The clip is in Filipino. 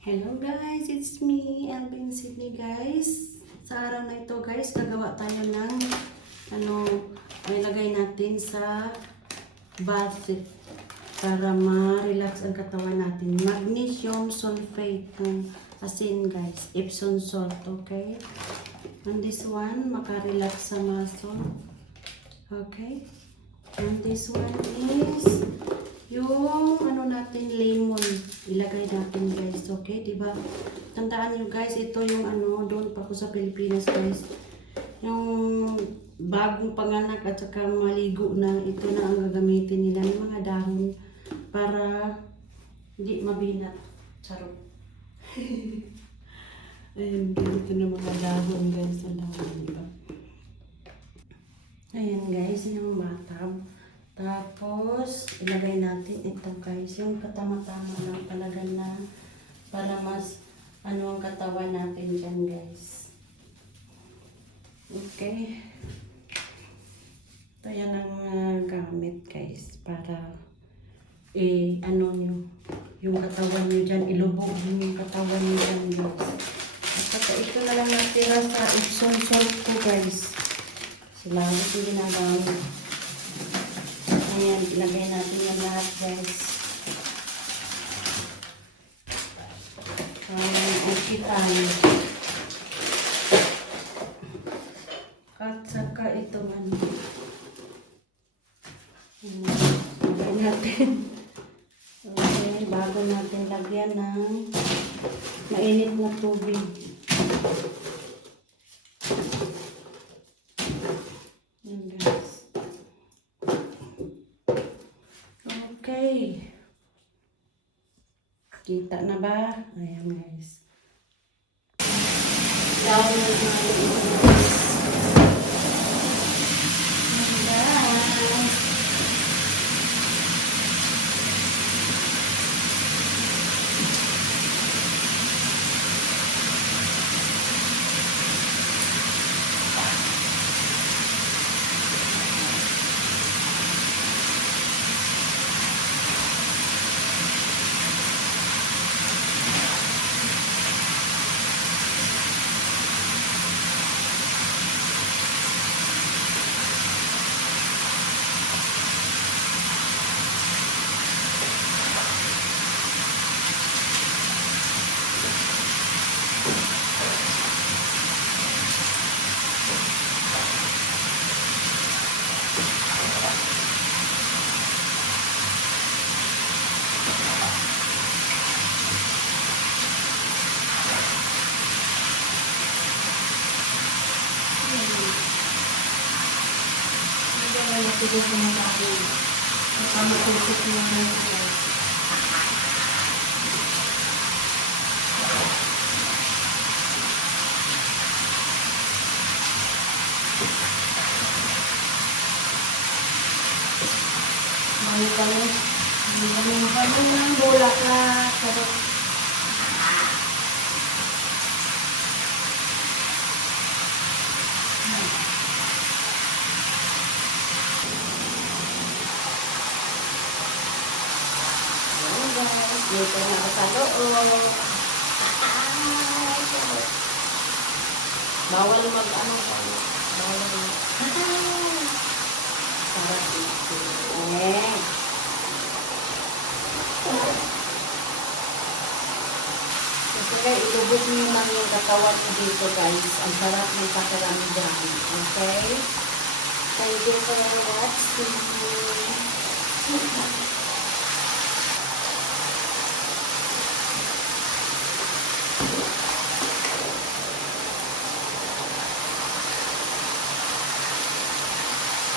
Hello guys, it's me, Alvin Sydney guys. Sa araw na ito guys, gagawa tayo ng ilagay natin sa bath para ma-relax ang katawan natin. Magnesium sulfate ng asin guys, Epsom salt, okay? And this one, maka-relax sa muscle. Okay? And this one is yung natin lemon ilagay natin guys, okay, diba? Tandaan nyo guys, ito yung doon pa ko sa Pilipinas guys, yung bagong panganak at saka maligo na, ito na ang gagamitin nila, yung mga dahon para hindi mabinat. Charot. Ayan, ganito na mga dahon guys sa dahon, diba? Ayan guys, yung matab. Tapos, ilagay natin ito guys, yung katama-tama lang talaga na para mas ang katawan natin dyan guys. Okay. Ito yan ang gamit guys para yung katawan nyo dyan, ilubog yung katawan nyo dyan guys. At saka ito na lang natira sa Epsom salt ko guys. Salamat yung ginagamit. Ayan, ilagay natin yung lahat guys. Ukitan. At saka itong ilagay natin. Okay, bago natin lagyan ng mainit na tubig. Ayan guys. Okay. Kita na ba? Ayan guys. Down na guys. Tiga sama tahu, sama tusuk semua guys. Banyak yang bola lah, dito na ako sa loob. Bawal bawal sarap dito. Kasi ilubog nyo lang yung katawan ko dito guys. Ang sarap ng pakiramdam. Okay? Thank you for watching.